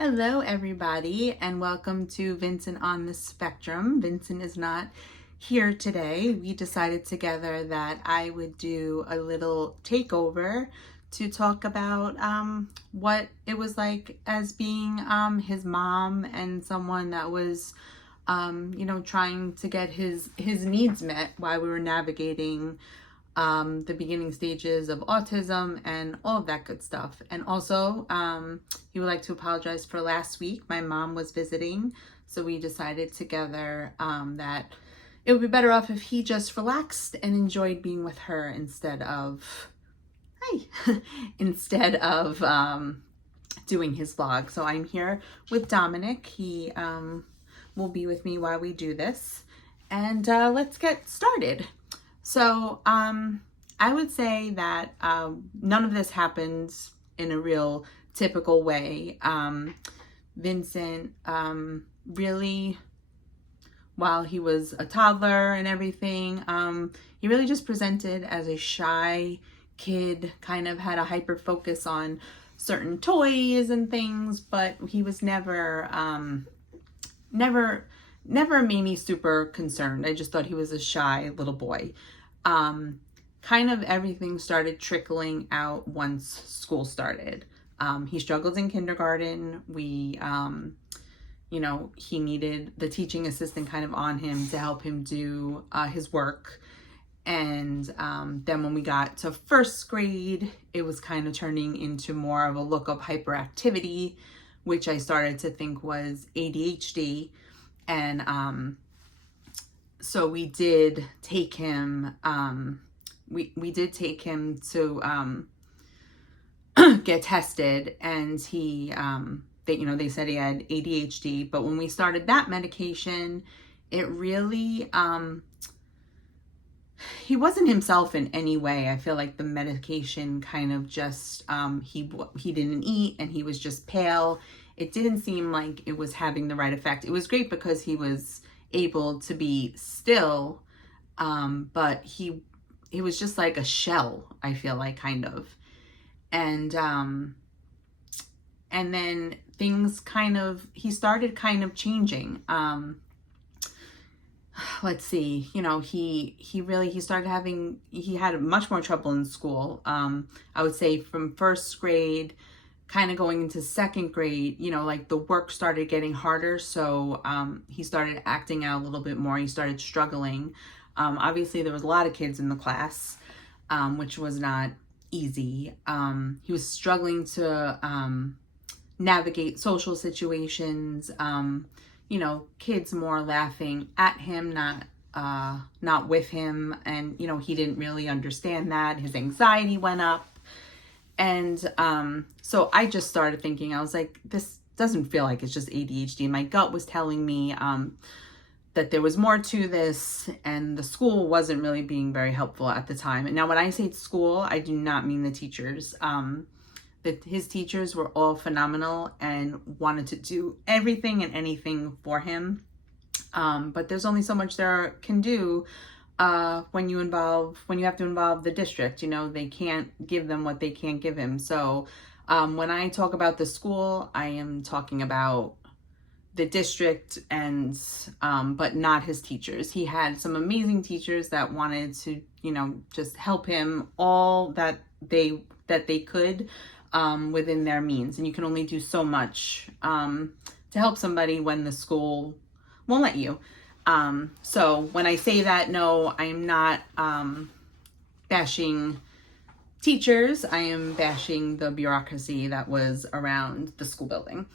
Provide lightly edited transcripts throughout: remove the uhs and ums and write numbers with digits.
Hello, everybody, and welcome to Vincent on the Spectrum. Vincent is not here today. We decided together that I would do a little takeover to talk about what it was like as being his mom and someone that was, trying to get his needs met while we were navigating the beginning stages of autism and all of that good stuff. And also, he would like to apologize for last week. My mom was visiting, so we decided together that it would be better off if he just relaxed and enjoyed being with her instead of, instead of doing his vlog. So I'm here with Dominic. He will be with me while we do this. And let's get started. So I would say that none of this happens in a real typical way. Vincent really, while he was a toddler and everything, he really just presented as a shy kid, kind of had a hyper focus on certain toys and things, but he was never made me super concerned. I just thought he was a shy little boy. Kind of everything started trickling out once school started. He struggled in kindergarten. We, he needed the teaching assistant kind of on him to help him do his work. And then when we got to first grade, it was kind of turning into more of a look of hyperactivity, which I started to think was ADHD. And so we did take him, we did take him to get tested, and he, they said he had ADHD, but when we started that medication, it really, he wasn't himself in any way. I feel like the medication kind of just, he didn't eat and he was just pale. It didn't seem like it was having the right effect. It was great because he was able to be still, but he was just like a shell, I feel like, kind of. And then things he started kind of changing. Let's see, he started he had much more trouble in school. I would say from first grade, kind of going into second grade, like the work started getting harder. So he started acting out a little bit more. He started struggling. Obviously, there was a lot of kids in the class, which was not easy. He was struggling to navigate social situations. Kids more laughing at him, not with him. And, he didn't really understand that. His anxiety went up. And so I just started thinking, I was like, this doesn't feel like it's just ADHD. My gut was telling me that there was more to this, and the school wasn't really being very helpful at the time. And now when I say school, I do not mean the teachers. His teachers were all phenomenal and wanted to do everything and anything for him. But there's only so much there can do when you have to involve the district. They can't give them what they can't give him. So when I talk about the school, I am talking about the district and but not his teachers. He had some amazing teachers that wanted to, just help him all that they could within their means. And you can only do so much to help somebody when the school won't let you. So when I say that, no, I'm not bashing teachers. I am bashing the bureaucracy that was around the school building.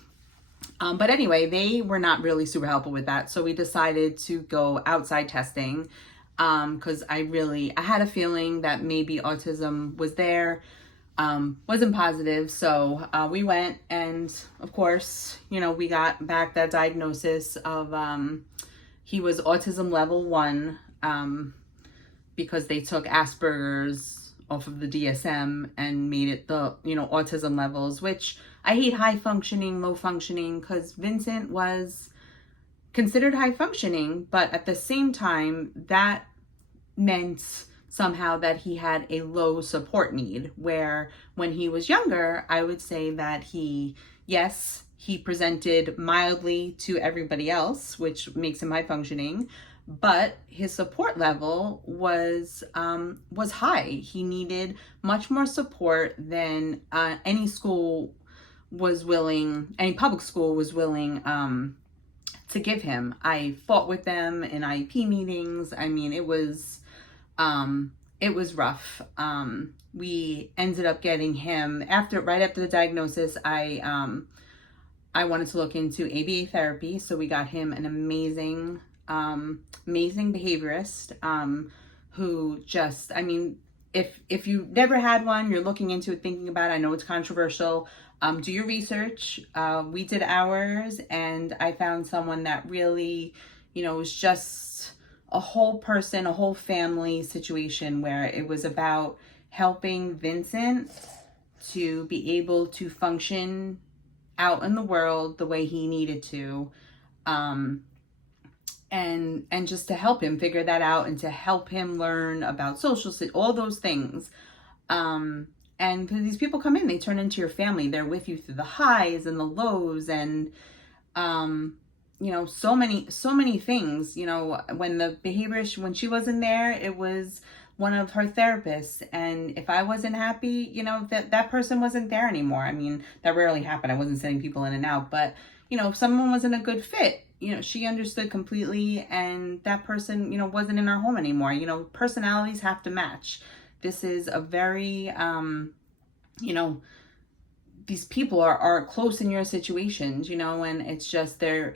But anyway, they were not really super helpful with that. So we decided to go outside testing because I had a feeling that maybe autism was there, wasn't positive. So we went, and of course, we got back that diagnosis of he was autism level 1 because they took Asperger's off of the DSM and made it the, autism levels, which I hate high functioning, low functioning, because Vincent was considered high functioning, but at the same time, that meant somehow that he had a low support need, where when he was younger, I would say that he He presented mildly to everybody else, which makes him high functioning, but his support level was high. He needed much more support than any public school was willing to give him. I fought with them in IEP meetings. I mean, it was rough. We ended up getting him right after the diagnosis. I wanted to look into ABA therapy, so we got him an amazing behaviorist, who just, I mean, if you never had one, you're looking into it, thinking about it, I know it's controversial, do your research. We did ours, and I found someone that really, was just a whole person, a whole family situation, where it was about helping Vincent to be able to function out in the world the way he needed to, and just to help him figure that out, and to help him learn about all those things. And these people come in, they turn into your family. They're with you through the highs and the lows, and so many things. When the behaviorist, when she wasn't there, it was one of her therapists, and if I wasn't happy, that person wasn't there anymore. I mean, that rarely happened. I wasn't sending people in and out, but if someone wasn't a good fit, she understood completely, and that person, wasn't in our home anymore. Personalities have to match. This is a very, these people are close in your situations, and it's just they're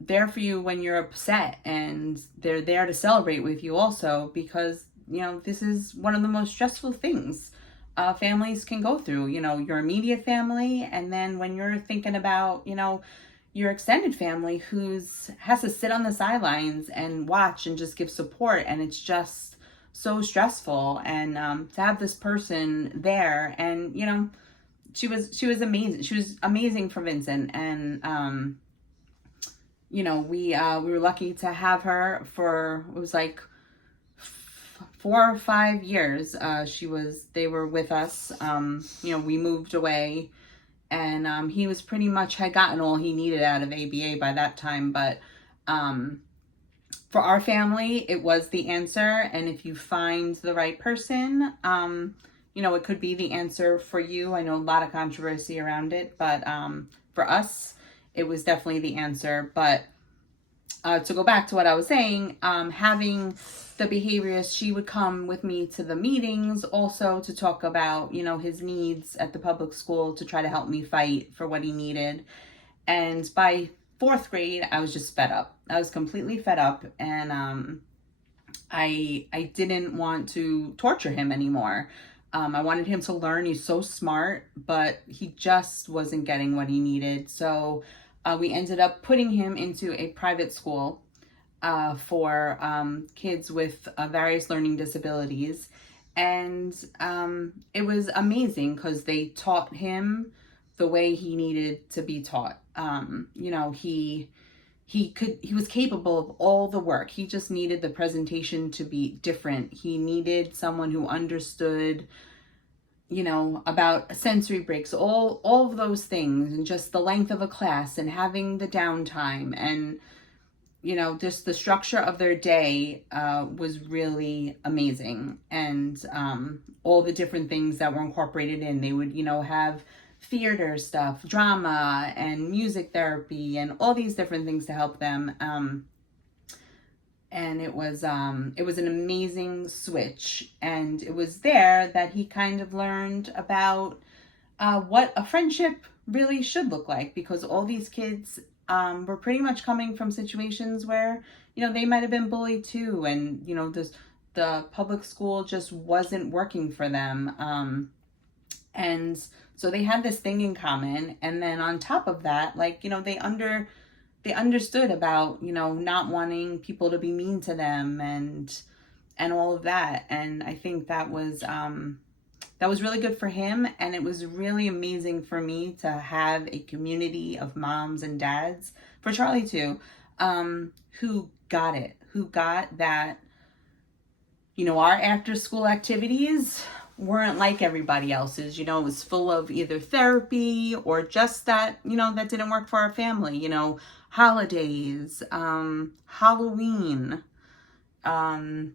there for you when you're upset, and they're there to celebrate with you also, because, this is one of the most stressful things families can go through, your immediate family. And then when you're thinking about, your extended family has to sit on the sidelines and watch and just give support. And it's just so stressful. And to have this person there, and, she was amazing. She was amazing for Vincent. And, we were lucky to have her for, it was like 4 or 5 years. They were with us. We moved away, and he was pretty much had gotten all he needed out of ABA by that time. But for our family, it was the answer. And if you find the right person, it could be the answer for you. I know a lot of controversy around it, but for us, it was definitely the answer. But to go back to what I was saying, having the behaviorist, she would come with me to the meetings also to talk about, his needs at the public school, to try to help me fight for what he needed. And by 4th grade, I was just fed up. I was completely fed up, and I didn't want to torture him anymore. I wanted him to learn. He's so smart, but he just wasn't getting what he needed. So we ended up putting him into a private school for kids with various learning disabilities. And it was amazing, because they taught him the way he needed to be taught. He was capable of all the work. He just needed the presentation to be different. He needed someone who understood, about sensory breaks, all of those things, and just the length of a class, and having the downtime, and, just the structure of their day was really amazing. And all the different things that were incorporated in, they would, have theater stuff, drama, and music therapy, and all these different things to help them. And it was an amazing switch. And it was there that he kind of learned about what a friendship really should look like, because all these kids were pretty much coming from situations where, they might have been bullied too. And, the public school just wasn't working for them. And so they had this thing in common. And then on top of that, they understood about, not wanting people to be mean to them, and all of that. And I think that was really good for him. And it was really amazing for me to have a community of moms and dads, for Charlie too, who got it, who got that, our after school activities weren't like everybody else's. You know, it was full of either therapy or just that, you know, that didn't work for our family. You know, holidays, Halloween, you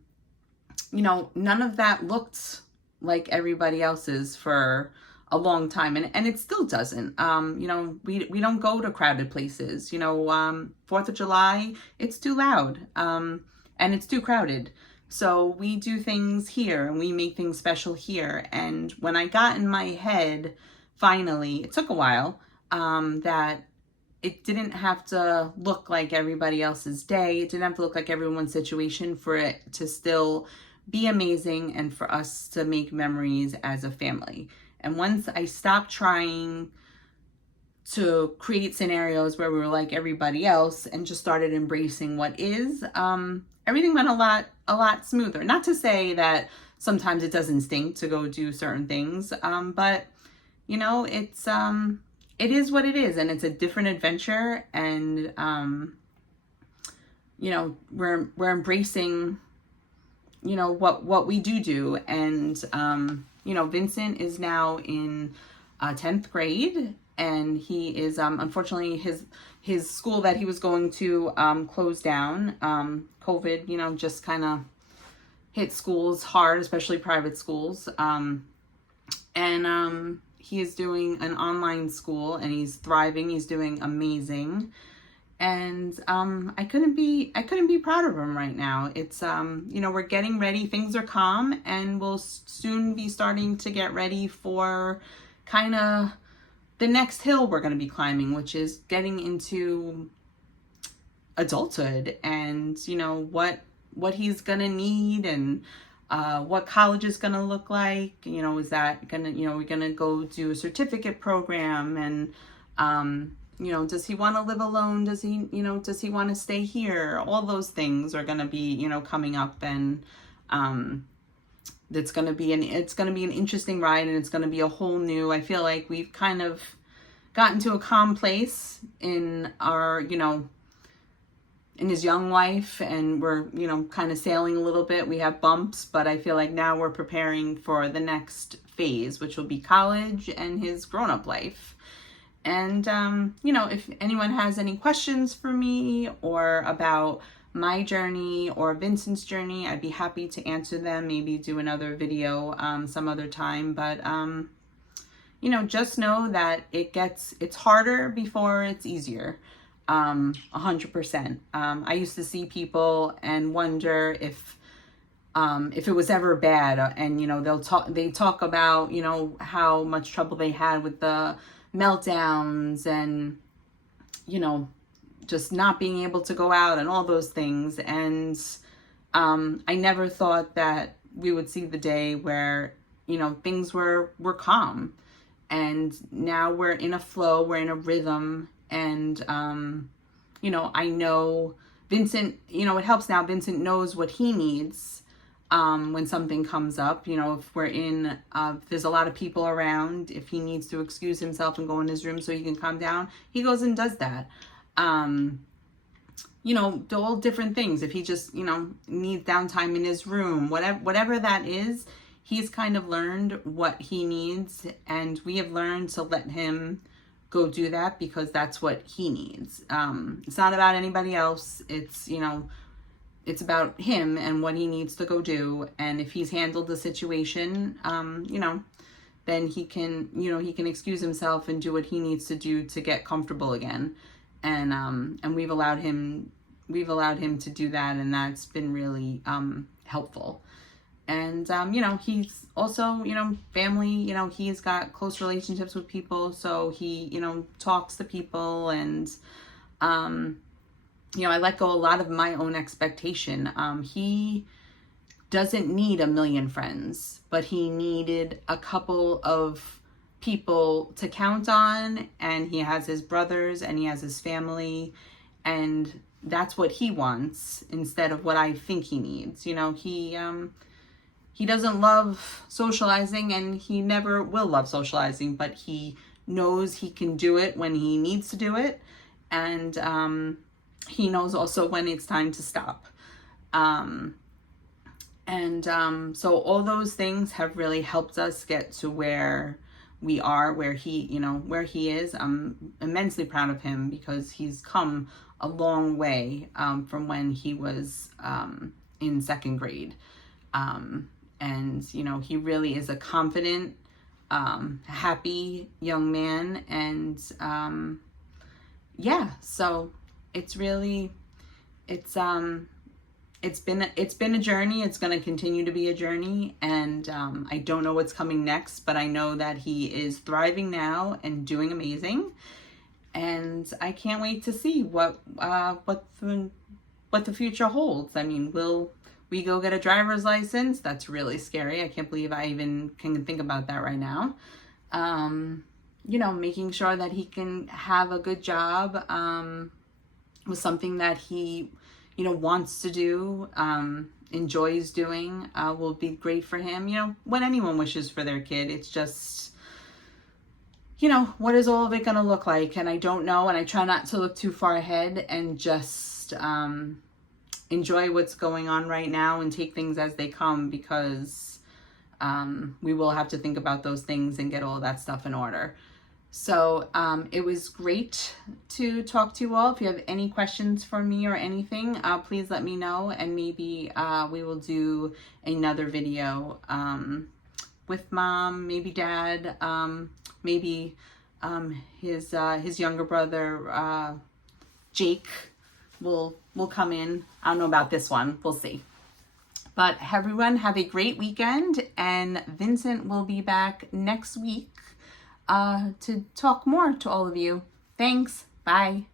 know, none of that looked like everybody else's for a long time, and it still doesn't. You know, we don't go to crowded places. You know, 4th of July, it's too loud, and it's too crowded. So we do things here, and we make things special here. And when I got in my head, finally, it took a while, that it didn't have to look like everybody else's day. It didn't have to look like everyone's situation for it to still be amazing and for us to make memories as a family. And once I stopped trying to create scenarios where we were like everybody else and just started embracing what is, everything went a lot smoother. Not to say that sometimes it doesn't stink to go do certain things, but you know, it is what it is, and it's a different adventure. And you know, we're embracing, you know, what we do. And you know, Vincent is now in 10th grade, and he is unfortunately his school that he was going to closed down. COVID, you know, just kind of hit schools hard, especially private schools. And he is doing an online school, and he's thriving. He's doing amazing. And I couldn't be prouder of him right now. It's you know, we're getting ready. Things are calm, and we'll soon be starting to get ready for kind of the next hill we're going to be climbing, which is getting into adulthood, and you know, what he's going to need, and what college is going to look like. You know, is that going to, you know, we're going to go do a certificate program, and you know, does he want to live alone? Does he, you know, does he want to stay here? All those things are going to be, you know, coming up. And it's going to be an interesting ride, and it's going to be a whole new, I feel like we've kind of gotten to a calm place in our, you know, in his young life, and we're, you know, kind of sailing a little bit. We have bumps, but I feel like now we're preparing for the next phase, which will be college and his grown-up life. And, you know, if anyone has any questions for me or about my journey or Vincent's journey, I'd be happy to answer them, maybe do another video some other time. But, you know, just know that it's harder before it's easier, 100%. I used to see people and wonder if it was ever bad. And, you know, they talk about, you know, how much trouble they had with the meltdowns and, you know, just not being able to go out and all those things. And I never thought that we would see the day where, you know, things were calm, and now we're in a flow, we're in a rhythm. And you know, I know Vincent, you know, it helps now. Vincent knows what he needs when something comes up. You know, if we're in, there's a lot of people around, if he needs to excuse himself and go in his room so he can calm down, he goes and does that. You know, all different things. If he just, you know, needs downtime in his room, whatever that is, he's kind of learned what he needs, and we have learned to let him go do that because that's what he needs. It's not about anybody else. It's, you know, it's about him and what he needs to go do. And if he's handled the situation, you know, then he can, you know, he can excuse himself and do what he needs to do to get comfortable again. And we've allowed him to do that, and that's been really helpful. And you know, he's also, you know, family, you know, he's got close relationships with people, so he, you know, talks to people. And you know, I let go a lot of my own expectation. He doesn't need a million friends, but he needed a couple of people to count on, and he has his brothers and he has his family, and that's what he wants instead of what I think he needs. You know, he doesn't love socializing, and he never will love socializing, but he knows he can do it when he needs to do it. And he knows also when it's time to stop. And so all those things have really helped us get to where we are, where he is. I'm immensely proud of him because he's come a long way from when he was in second grade. And, he really is a confident, happy young man. And yeah, so it's really, it's been a journey. It's going to continue to be a journey, and I don't know what's coming next, but I know that he is thriving now and doing amazing, and I can't wait to see what the future holds. I mean, will we go get a driver's license? That's really scary. I can't believe I even can think about that right now. Making sure that he can have a good job with something that he wants to do, enjoys doing, will be great for him. What anyone wishes for their kid. It's just, what is all of it going to look like? And I don't know. And I try not to look too far ahead and just enjoy what's going on right now and take things as they come, because we will have to think about those things and get all that stuff in order. So it was great to talk to you all. If you have any questions for me or anything, please let me know, and maybe we will do another video with Mom, maybe Dad, maybe his younger brother Jake will come in. I don't know about this one. We'll see. But everyone, have a great weekend, and Vincent will be back next week to talk more to all of you. Thanks. Bye.